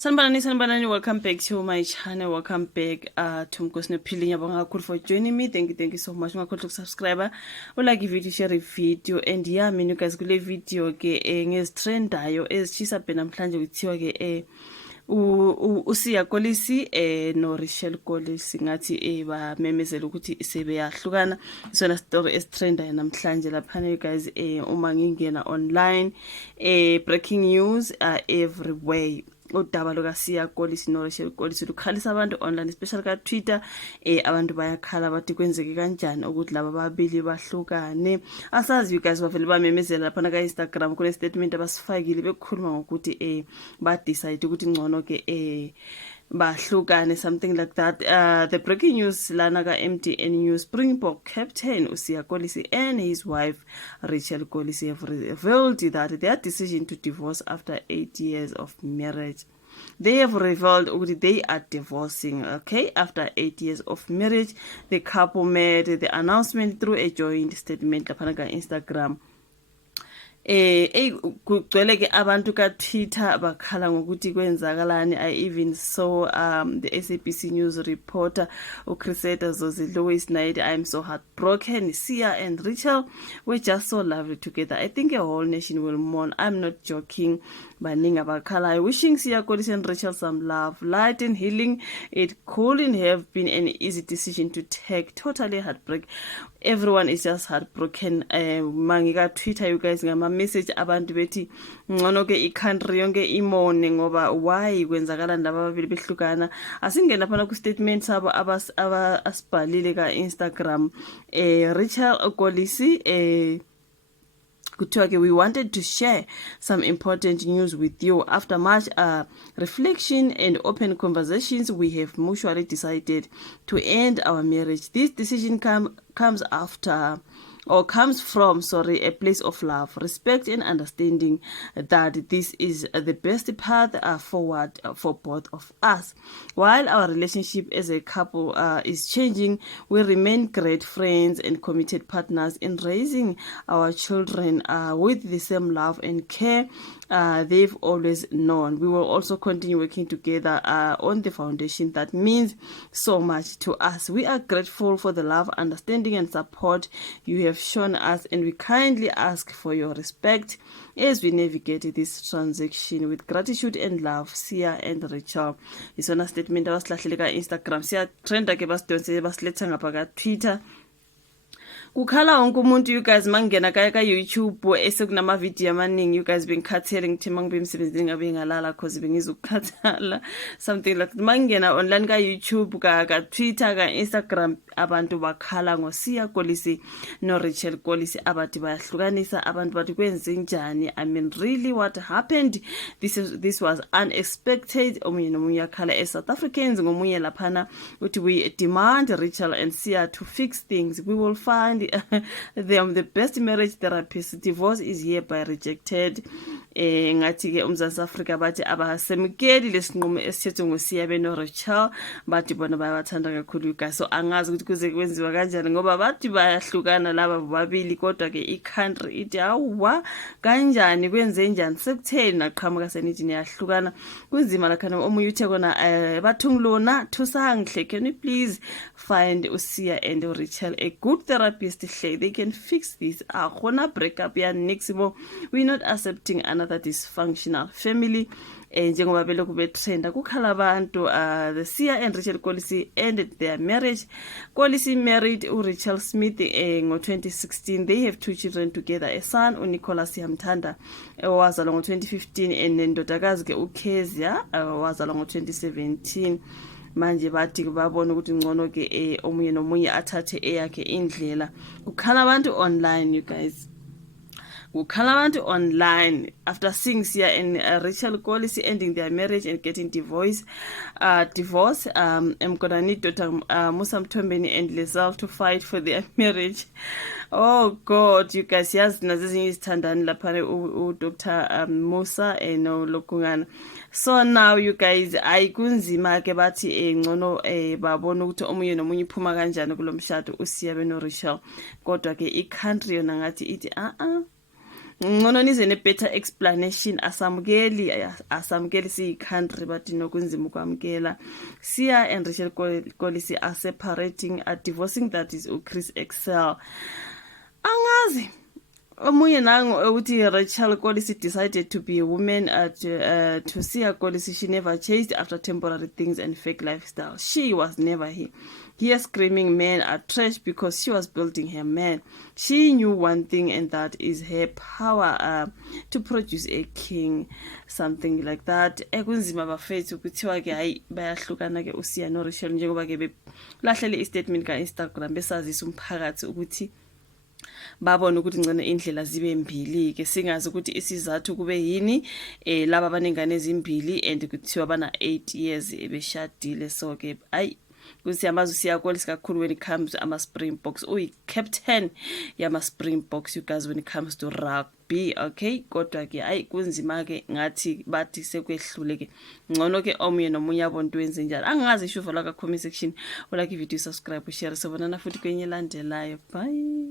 Sanbanani, welcome back to my channel. Welcome back to Mkosino for joining me. Thank you so much. Subscriber. Like video, share video, and yeah, you guys kule video ke ngezitrend ayo ezichisa phela namhlanje kuthiwa ke USiya Kolisi no Rachel Kolisi ngathi bamemezele ukuthi sebeyahlukana. Isona story esitrendayo namhlanje lapha you guys uma ngingena online breaking news everywhere. Udaba lukaSiya Kolisi no Rachel Kolisi lukhalisa abantu online, especially ka Twitter. Abantu bayakhala bathi kwenzeke kanjani ukuthi laba babili bahlukane. Asazi you guys bavele bamemezela lapha ka Instagram kule statement abasifakile bekhuluma ngokuthi ba decide ukuthi ngcono ke bahlukane, something like that. The breaking news lana ka MTN News, Springbok captain USiya Kolisi and his wife Rachel Kolisi have revealed that their decision to divorce after 8 years of marriage. They have revealed that they are divorcing, okay? After 8 years of marriage, the couple made the announcement through a joint statement lapha ka Instagram. Kugcwele ke abantu ka Twitter bakhala ngokuthi kwenzakalani. I even saw the SABC News reporter uChriseta Zozilowis night. I'm so heartbroken. Siya and Rachel were just so lovely together. I think a whole nation will mourn. I'm not joking. Baninga bakhala, wishing Siya Kolisi and Rachel some love, light and healing. It couldn't have been an easy decision to take. Totally heartbreak. Everyone is just heartbroken. Mangika Twitter you guys ngama message abantu bethi ngcono ke i-country yonke imone ngoba why kwenzakala ndaba ababili behlukana. Asingena phana ku statement sabo asibhalile ka Instagram. Rachel Kolisi we wanted to share some important news with you. After much reflection and open conversations, we have mutually decided to end our marriage. This decision comes from a place of love, respect, and understanding that this is the best path forward for both of us. While our relationship as a couple is changing, we remain great friends and committed partners in raising our children with the same love and care they've always known. We will also continue working together on the foundation that means so much to us. We are grateful for the love, understanding, and support you have shown us, and we kindly ask for your respect as we navigate this transaction with gratitude and love. Siya and Rachel. Isona statement abasilahlele ka Instagram. Siya trenda ke basidonse basiletha ngapha ka Twitter. Kukhala wonke umuntu you guys mangena ka YouTube esekunama video amaningi you guys bengikhathele ngithi mangibe emsebenzini ngabe ngalala cause bengizukukhathala, something like mangena online ka YouTube ka Twitter ka Instagram abantu bakhala ngoSiya Kolisi no Rachel Kolisi abathi bayahlukanisa. Abantu bathi kwenze njani? I mean really what happened? This was unexpected. Omunye nomunye yakhala as South Africans ngomunye laphana uthi we demand Rachel and Siya to fix things. We will find them the best marriage therapist. Divorce is hereby rejected. Ngathi ke uMzansi Afrika bathi abasemukeli lesinqumo esithethwe ngoSiya beno Rachel bathi bona bayathanda kakhulu guys. So angazi ukuthi kuze kwenziwa kanjani ngoba bathi bayahlukana laba babili kodwa ke i-country ithi awwa kanjani kwenze njani sekutheni naqhamuka senithi niyahlukana kunzima lakhana. Omunye uthe kona bathungilona thusangihle, can you please find uSiya and Rachel a good therapist? They can fix this. Break up ya neximo. We're not accepting another dysfunctional family. Njengoba belokhu betrenda kukhala abantu the Siya and Rachel Kolisi ended their marriage. Kolisi married uRachel Smith ngo-2016. They have 2 children together, a son uNicholas Yamthanda owazalwa ngo-2015 and nendodakazi ke uKezia owazalwa ngo-2017. Manje bathi babona ukuthi ngcono ke omunye nomunye athathe eyakhe indlela. Kukhala abantu online you guys. Kukhala abantu online after seeing Siya and Rachel Kolisi ending their marriage and getting divorce. I'm gonna need Dr. Musa Mtombeni and Lizelle to fight for their marriage. Oh God, you guys, yes, nazezinye izithandani lapha Dr. Musa no Lokungana. So now you guys ayikunzima ke bathi ngcono babona ukuthi omunye nomunye iphuma kanjani kulomshado uSiya beno Rachel. Kodwa ke i-country yona ngathi ithi ngcono nize ne better explanation. Asamukeli siyi-country but nokunzima ukwamukela. Siya and Rachel Kolisi are separating, are divorcing, that is uChris Excel. Angazi omunye nango ukuthi Rachel Kolisi decided to be a woman to USiya Kolisi. She never chased after temporary things and fake lifestyle. She was never here screaming men are trash because she was building her man. She knew one thing, and that is her power to produce a king, something like that. Ekunzima bafethu kuthiwa ke hayi bayahlukana ke uSiya no Rachel njengoba ke belahlele istatement ka Instagram besazisa umphakathi ukuthi babona ukuthi ngcane indlela zibembili ke, singazi ukuthi isizathu kube yini laba abanengane ezimbili and kuthiwa bana 8 years ebeshadile. So ke ayi kusiyamazi USiya Kolisi kakhulu when it comes to wamaSpringboks. UKapteni yamaSpringboks, you guys, when it comes to rugby. Okay, kodwa ke ayi kunzima ke ngathi bathi sekwehlule ke ngcono ke omunye nomunye abona into wenze njalo. Angazi ishuva la ka comment section, like video, subscribe, share. Sobonana futhi kwenye landelayo. Bye.